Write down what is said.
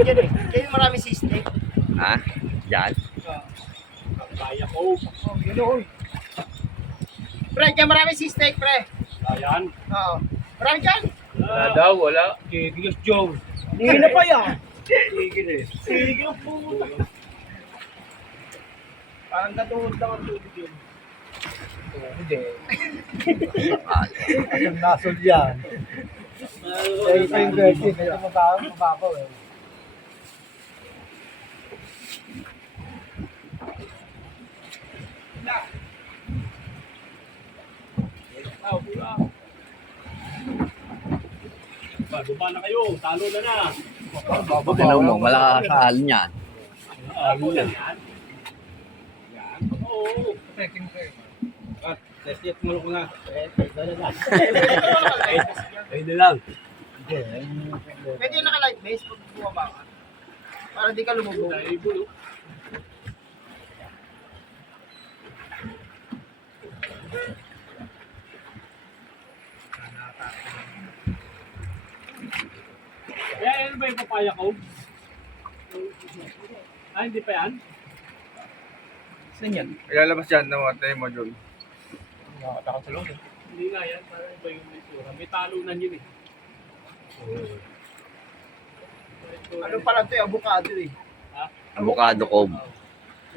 Diyan eh. Kaya marami system. Ha? Yan. Kaya ko. Ganoon. Pre, kaya marami system, pre. Ayan. Oo. Marami dyan. Wala daw, wala. Kikilos Joe. Hindi na pa yan. Kikil eh. Sige ang puta. Parang katuhod lang ang tubig yun. Hindi. Ang nasol yan. Eh, isa yung dirty. Medyo mababaw eh. Baba na kayo. Talo na na. Ano mo, malakasal niyan. Talo na yan. Yan. Oo. Test mo na. Ay na lang. Pwede yung naka-light base pag bumaba ka. Para di ka lumubog. Ay, bulo. Kaya yan ba yung papaya ko? Ah, hindi pa yan? Saan yan? Ilalabas yan ng water module. Nakakatakot sa loob eh. Hindi nga yan. Parang iba yung itsura. May talunan yun eh. Ano pala ito yung avocado eh. Ha? Avocado cob. Oo.